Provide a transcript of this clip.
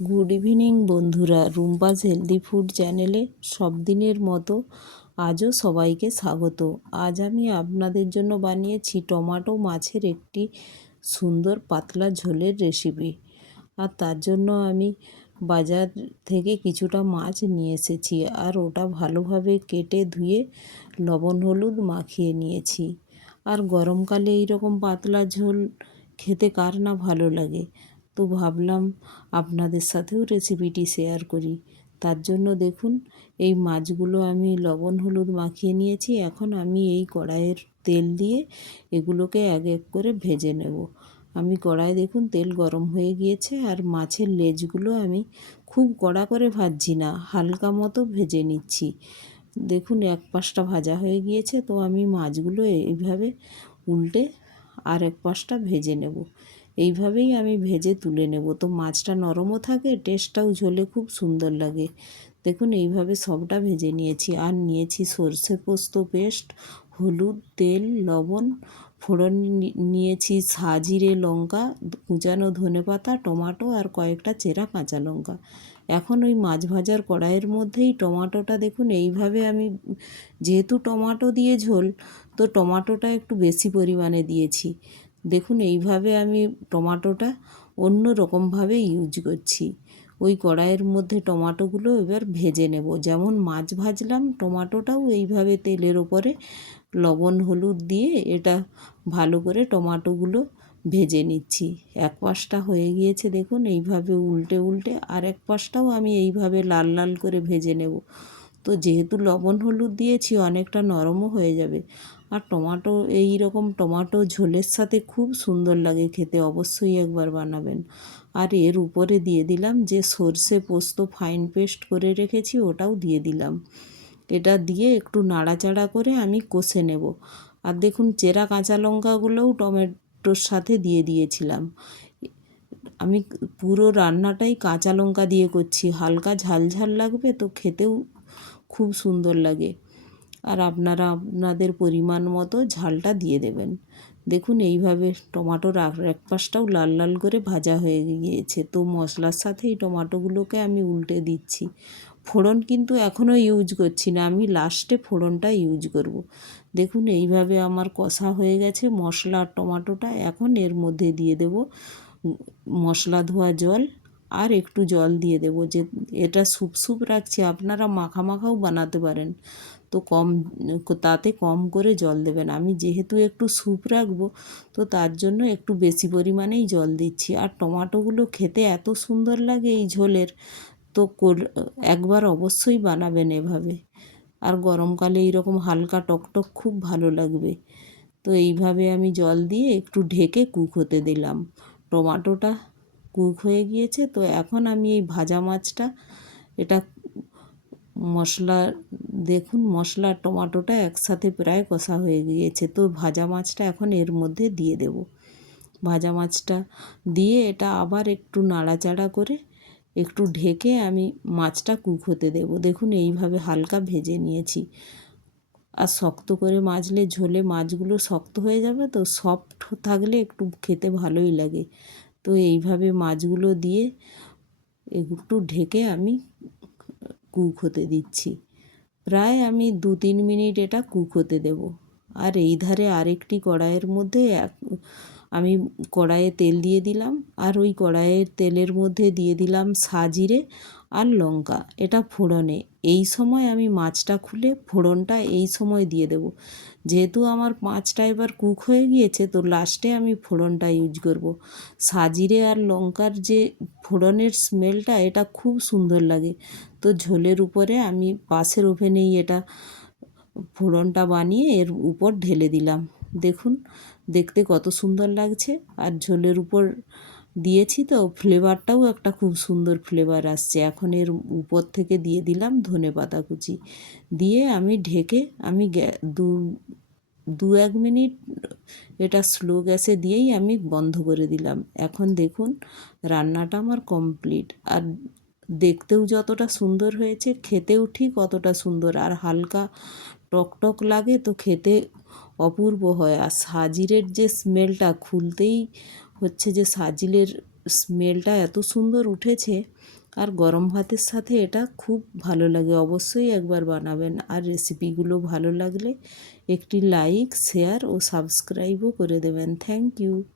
Good evening বন্ধুরা, Rumpa's healthy food চ্যানেলে সব দিনের মতো আজও সবাইকে স্বাগত। আজ আমি আপনাদের জন্য বানিয়েছি টমেটো মাছের একটি সুন্দর পাতলা ঝোলের রেসিপি। আর তার জন্য আমি বাজার থেকে কিছুটা মাছ নিয়ে এসেছি, আর ওটা ভালোভাবে কেটে ধুয়ে লবণ হলুদ মাখিয়ে নিয়েছি। আর গরমকালে এইরকম পাতলা ঝোল খেতে কার না ভালো লাগে, তো ভাবলাম আপনাদের সাথেও রেসিপিটি শেয়ার করি। তার জন্য দেখুন, এই মাছগুলো আমি লবণ হলুদ মাখিয়ে নিয়েছি। এখন আমি এই কড়াইয়ের তেল দিয়ে এগুলোকে এক এক করে ভেজে নেব। আমি কড়াই দেখুন তেল গরম হয়ে গিয়েছে, আর মাছের লেজগুলো আমি খুব কড়া করে ভাজছি না, হালকা মতো ভেজে নিচ্ছি। দেখুন এক পাশটা ভাজা হয়ে গিয়েছে, তো আমি মাছগুলো এইভাবে উল্টে আর এক পাশটা ভেজে নেব। এইভাবেই আমি ভেজে তুলে নেব, তো মাছটা নরমও থাকে, টেস্টটাও ঝোলে খুব সুন্দর লাগে। দেখুন এইভাবে সবটা ভেজে নিয়েছি। আর নিয়েছি সর্ষে পোস্ত পেস্ট, হলুদ, তেল, লবণ, ফোড়ন নিয়েছি সাজিরে লঙ্কা, কুচানো ধনেপাতা, টমেটো আর কয়েকটা চেরা কাঁচা লঙ্কা। এখন ওই মাছ ভাজার কড়াইয়ের মধ্যেই টমেটোটা দেখুন এইভাবে আমি, যেহেতু টমেটো দিয়ে ঝোল, তো টমেটোটা একটু বেশি পরিমাণে দিয়েছি। দেখুন এইভাবে আমি টমেটোটা অন্য রকমভাবে ইউজ করছি। ওই কড়াইয়ের মধ্যে টমেটোগুলো এবার ভেজে নেব, যেমন মাছ ভাজলাম টমেটোটাও এইভাবে তেলের ওপরে লবণ হলুদ দিয়ে এটা ভালো করে টমেটোগুলো ভেজে নিচ্ছি। এক পাশটা হয়ে গিয়েছে দেখুন, এইভাবে উল্টে উল্টে আর এক পাশটাও আমি এইভাবে লাল লাল করে ভেজে নেব। তো যেহেতু লবণ হলুদ দিয়েছি, অনেকটা নরমও হয়ে যাবে। আর টমেটো, এই রকম টমেটো ঝোলের সাথে খুব সুন্দর লাগে খেতে, অবশ্যই একবার বানাবেন। আর এর উপরে দিয়ে দিলাম যে সর্ষে পোস্ত ফাইন পেস্ট করে রেখেছি, ওটাও দিয়ে দিলাম। এটা দিয়ে একটু নাড়াচাড়া করে আমি কষে নেব। আর দেখুন চেরা কাঁচা লঙ্কাগুলোও টমেটোর সাথে দিয়ে দিয়েছিলাম। আমি পুরো রান্নাটাই কাঁচা লঙ্কা দিয়ে করছি, হালকা ঝাল ঝাল লাগবে, তো খেতেও খুব সুন্দর লাগে। আর আপনারা আপনাদের পরিমাণ মতো ঝালটা দিয়ে দেবেন। দেখুন এইভাবে টমেটোর এক পাশটাও লাল লাল করে ভাজা হয়ে গিয়েছে, তো মশলার সাথে এই টমেটোগুলোকে আমি উল্টে দিচ্ছি। ফোড়ন কিন্তু এখনও ইউজ করছি না, আমি লাস্টে ফোড়নটা ইউজ করব। দেখুন এইভাবে আমার কষা হয়ে গেছে মশলা আর টমেটোটা। এখন এর মধ্যে দিয়ে দেব মশলা ধোয়া জল, আর একটু জল দিয়ে দেব। যে এটা স্যুপ স্যুপ রাখছি, আপনারা মাখা মাখাও বানাতে পারেন, তো তাতে কম করে জল দেবেন। আমি যেহেতু একটু স্যুপ রাখবো, তো তার জন্য একটু বেশি পরিমাণেই জল দিচ্ছি। আর টমেটোগুলো খেতে এত সুন্দর লাগে এই ঝোলের, তো একবার অবশ্যই বানাবেন এভাবে। আর গরমকালে এইরকম হালকা টকটক খুব ভালো লাগবে। তো এইভাবে আমি জল দিয়ে একটু ঢেকে কুক হতে দিলাম। টমেটোটা কুক হয়ে গিয়েছে, তো এখন আমি এই ভাজা মাছটা, এটা মশলা, দেখুন মশলা আর টমেটোটা একসাথে প্রায় কষা হয়ে গিয়েছে, তো ভাজা মাছটা এখন এর মধ্যে দিয়ে দেব। ভাজা মাছটা দিয়ে এটা আবার একটু নাড়াচাড়া করে একটু ঢেকে আমি মাছটা কুক হতে দেব। দেখুন এইভাবে হালকা ভেজে নিয়েছি। আর শক্ত করে মাজলে ঝোলে মাছগুলো শক্ত হয়ে যাবে, তো সফট থাকলে একটু খেতে ভালোই লাগে। তো এইভাবে মাছগুলো দিয়ে একটু ঢেকে আমি কুক হতে দিচ্ছি। প্রায় আমি 2-3 মিনিট এটা কুক হতে দেব। আর এই ধারে আরেকটি কড়াইয়ের মধ্যে আমি কড়াইয়ে তেল দিয়ে দিলাম, আর ওই কড়াইয়ের তেলের মধ্যে দিয়ে দিলাম সাজিরে আর লঙ্কা, এটা ফোড়নে। এই সময় আমি মাছটা খুলে ফোড়নটা এই সময় দিয়ে দেব। যেহেতু আমার মাছটা এবার কুক হয়ে গিয়েছে, তো লাস্টে আমি ফোড়নটা ইউজ করব। সাজিরে আর লঙ্কার যে ফোড়নের স্মেলটা, এটা খুব সুন্দর লাগে। তো ঝোলের উপরে আমি পাশের ওভেনেই এটা ফোড়নটা বানিয়ে এর উপর ঢেলে দিলাম। দেখুন দেখতে কত সুন্দর লাগছে। আর ঝোলের উপর দিয়েছি, তো ফ্লেভারটাও একটা খুব সুন্দর ফ্লেভার আসছে। এখন এর উপর থেকে দিয়ে দিলাম ধনেপাতা কুচি, দিয়ে আমি ঢেকে আমি দু এক মিনিট এটা স্লো গ্যাসে দিয়েই আমি বন্ধ করে দিলাম। এখন দেখুন রান্নাটা আমার কমপ্লিট। আর দেখতেও যতটা সুন্দর হয়েছে, খেতেও ঠিক অতটা সুন্দর। আর হালকা টকটক লাগে, তো খেতে অপূর্ব হয়। আর সাজিরের যে স্মেলটা, খুলতেই হচ্ছে যে সাজিরের স্মেলটা এত সুন্দর উঠেছে, আর গরম ভাতের সাথে এটা খুব ভালো লাগে। অবশ্যই একবার বানাবেন। আর রেসিপিগুলো ভালো লাগলে একটি লাইক, শেয়ার ও সাবস্ক্রাইবও করে দেবেন। Thank you.